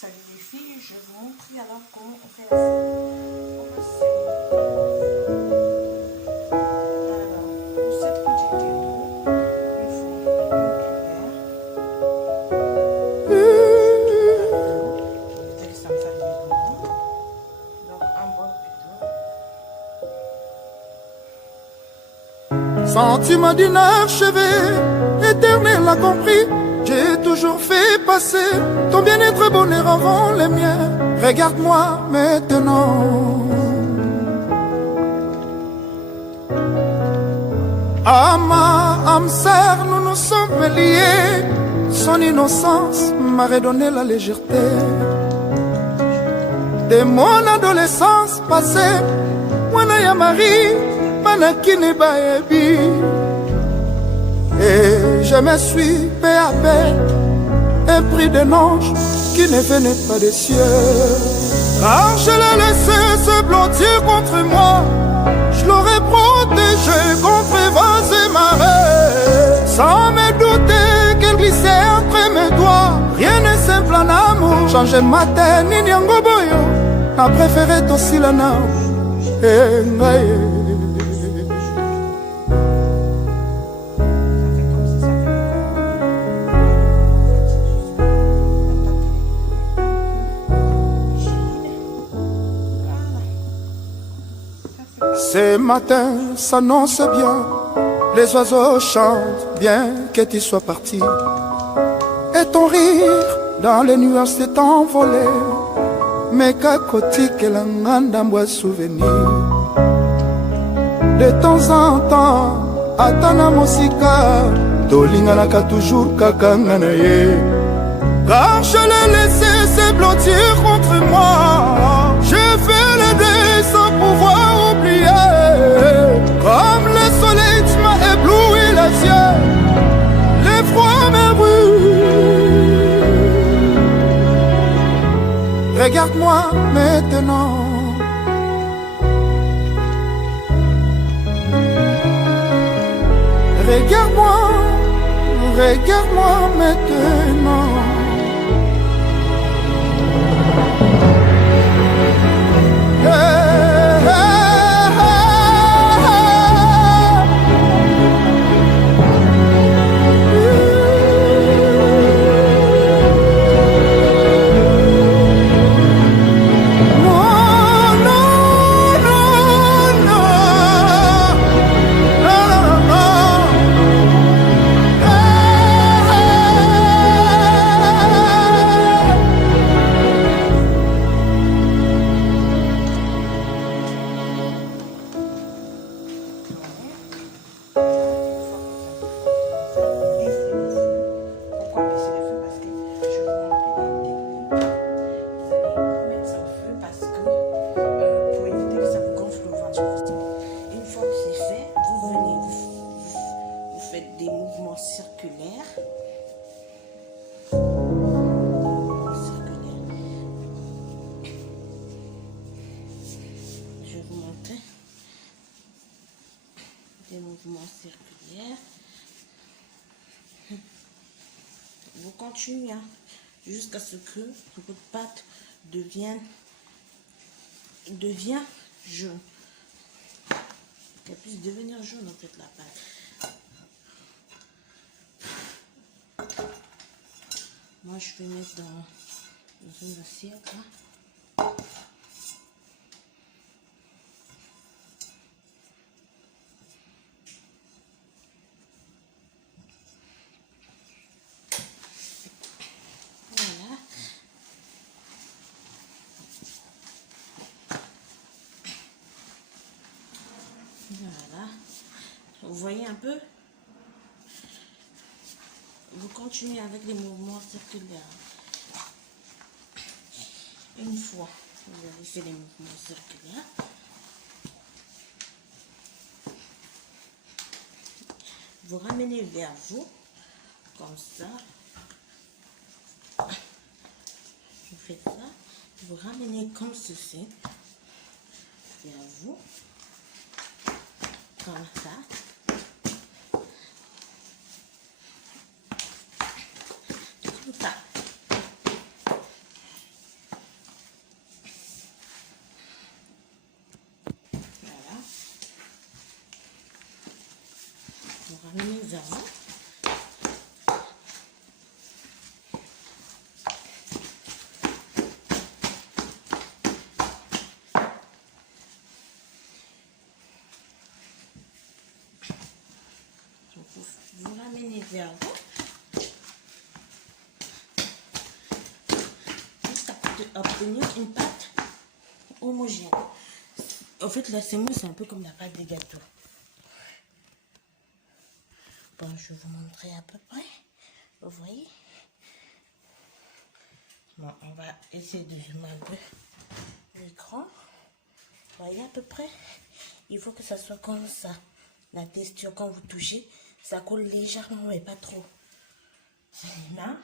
Salut les filles, je vais vous montrer alors comment on fait la selle. On va sceller. Alors, pour cette quantité d'eau, il faut une cuillère. Vous allez s'en faire des bonbons. Donc, un bol plutôt. Sentiment d'une archevée, éternel a compris. J'ai toujours fait passer ton bien-être bonheur avant les miens. Regarde-moi maintenant. À ma âme sœur, nous nous sommes liés. Son innocence m'a redonné la légèreté. De mon adolescence passée, Mwana ya Marie, Manakine Baebi. Et je me suis peu à peu épris d'un ange qui ne venait pas des cieux. Car je l'ai laissé se blottir contre moi, je l'aurais protégé contre vents et marées. Sans me douter qu'elle glissait entre mes doigts. Rien n'est simple en amour. Changer ma tête, ni nyango boyo. A préféré aussi la nao. Ce matin s'annonce bien, les oiseaux chantent bien que tu sois parti. Et ton rire dans les nuages s'est envolé. Mais kakoti que la ngandamboa souvenir. De temps en temps, atana mosika, tolinganaka toujours kakanganaye. Car je l'ai laissé se blottir contre moi. J'ai fait le deuil sans pouvoir oublier. Comme le soleil tu m'as ébloui les yeux. L'effroi me brûle. Regarde-moi maintenant. Regarde-moi, regarde-moi maintenant. Des mouvements circulaires. Je vais vous montrer des mouvements circulaires. Vous continuez jusqu'à ce que votre pâte devient jaune. Elle puisse devenir jaune en fait la pâte. Moi, je vais mettre dans une assiette. Là. Voilà. Voilà. Vous voyez un peu? Vous continuez avec les mouvements circulaires. Une fois vous avez fait les mouvements circulaires, vous ramenez vers vous, comme ça. Vous faites ça, vous ramenez comme ceci, vers vous, comme ça. Comme ça. vers vous. Jusqu'à obtenir une pâte homogène. En fait, la semoule, c'est un peu comme la pâte des gâteaux. Bon, je vais vous montrer à peu près. Vous voyez? Bon, on va essayer de zoomer un peu l'écran. Vous voyez à peu près? Il faut que ça soit comme ça. La texture, quand vous touchez, ça colle légèrement, mais pas trop. C'est les mains.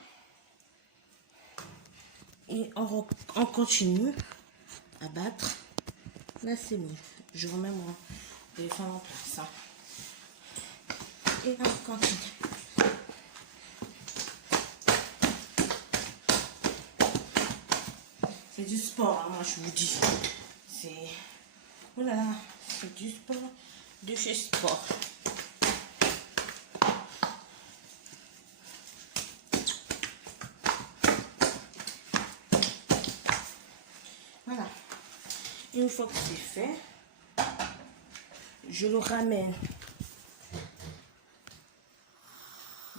Et on continue à battre la semoule. Je remets mon téléphone en place. Hein. Et on continue. C'est du sport, hein, moi je vous dis. C'est... Oh là là, c'est du sport de chez Sport. Voilà. Une fois que c'est fait, je le ramène.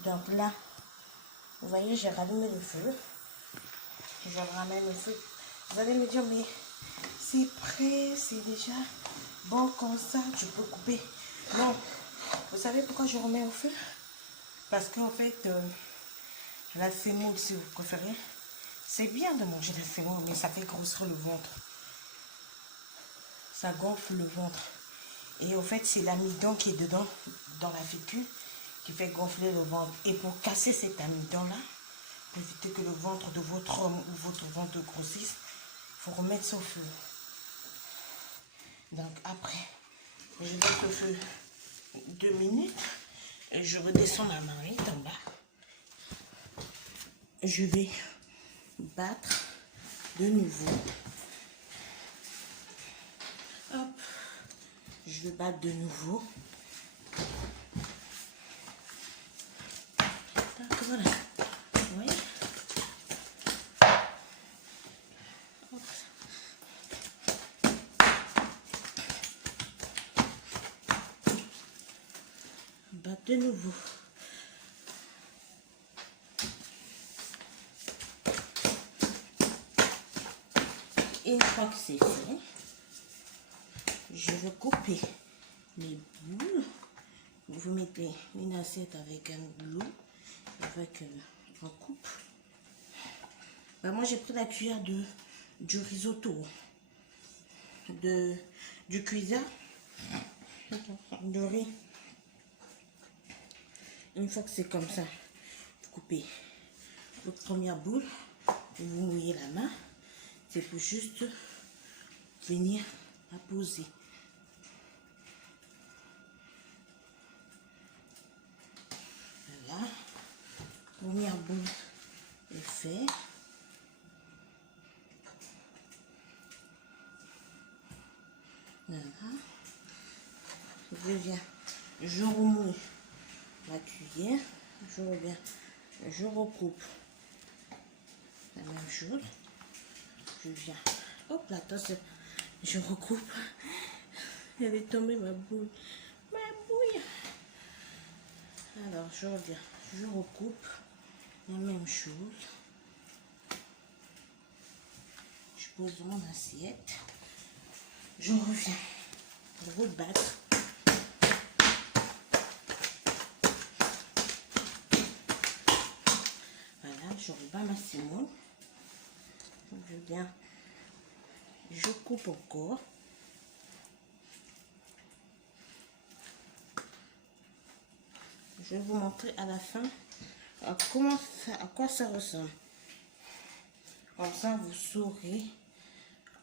Donc là, vous voyez, j'ai rallumé le feu. Je ramène le feu. Vous allez me dire, mais c'est prêt, c'est déjà bon comme ça, je peux couper. Non, vous savez pourquoi je remets au feu? Parce qu'en fait, la semoule, si vous préférez, c'est bien de manger la semoule, mais ça fait grossir le ventre. Ça gonfle le ventre. Et au fait, c'est l'amidon qui est dedans, dans la fécule, qui fait gonfler le ventre. Et pour casser cet amidon-là, pour éviter que le ventre de votre homme ou votre ventre grossisse, il faut remettre ça au feu. Donc après, je laisse le feu 2 minutes et je redescends ma marmite en bas. Je vais battre de nouveau. Hop, je vais battre de nouveau. Donc voilà, vous voyez. Hop. Battre de nouveau. Et une fois que c'est fait, je vais couper les boules. Vous mettez une assiette avec un boulot, avec un coupe. Ben moi j'ai pris la cuillère du risotto, du cuiseur, de riz. Une fois que c'est comme ça, vous coupez votre première boule, vous mouillez la main. C'est pour juste venir à poser. Voilà. Première boule est faite. Voilà. Je viens, je remouille la cuillère, je reviens, je recoupe la même chose. Je viens, hop là, attention, je recoupe. Elle est tombée ma boule. Ma bouille. Alors je reviens, je recoupe la même chose. Je pose mon assiette. Je reviens rebattre. Voilà, je rebats ma semoule. Je viens, je coupe encore. Je vais vous montrer à la fin à quoi ça ressemble. Comme ça, vous saurez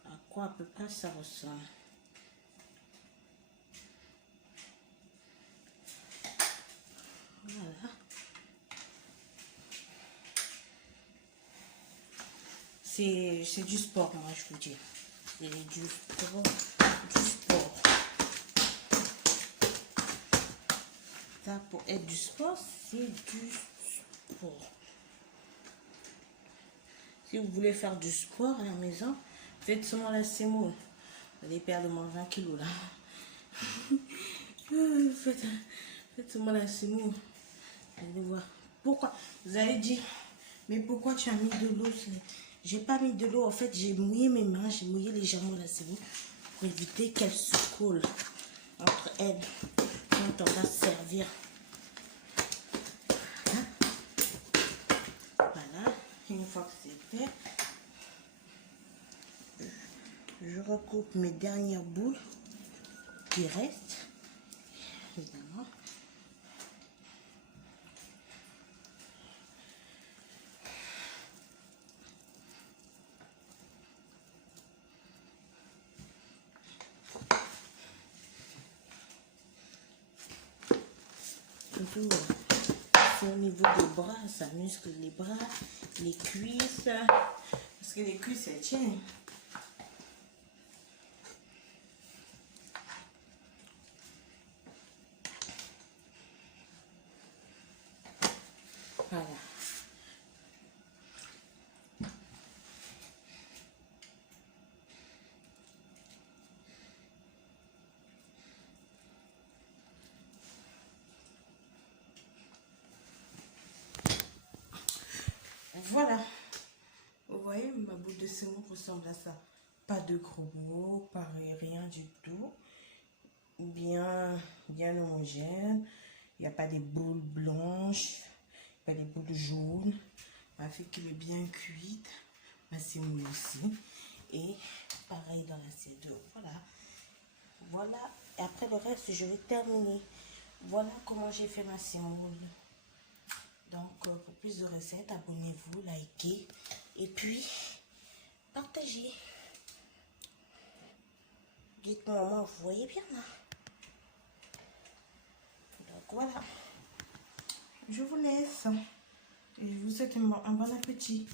à quoi à peu près ça ressemble. Voilà. C'est du sport, moi, je vous dis. C'est du sport. Ça, pour être du sport, c'est du sport. Si vous voulez faire du sport à la maison, faites seulement la semoule. Vous allez perdre moins 20 kilos là. Faites seulement la semoule. Vous allez voir. Pourquoi? Vous allez dire, mais pourquoi tu as mis de l'eau? J'ai pas mis de l'eau. En fait, j'ai mouillé mes mains. J'ai mouillé légèrement la céline pour éviter qu'elle se colle entre elles quand on va servir. Hein? Voilà. Une fois que c'est fait, je recoupe mes dernières boules qui restent, évidemment. Surtout, c'est au niveau des bras, ça muscle les bras, les cuisses, parce que les cuisses, elles tiennent. Voilà. Voilà. Vous voyez, ma boule de semoule ressemble à ça. Pas de gros mots, pas rien du tout. Bien homogène. Il n'y a pas des boules blanches, pas des boules jaunes. Ma fécule est bien cuite. Ma semoule aussi. Et pareil dans l'assiette d'eau. Voilà. Voilà. Et après le reste, je vais terminer. Voilà comment j'ai fait ma semoule. Donc, pour plus de recettes, abonnez-vous, likez et puis partagez. Dites-moi, vous voyez bien là. Donc voilà. Je vous laisse et je vous souhaite un bon appétit.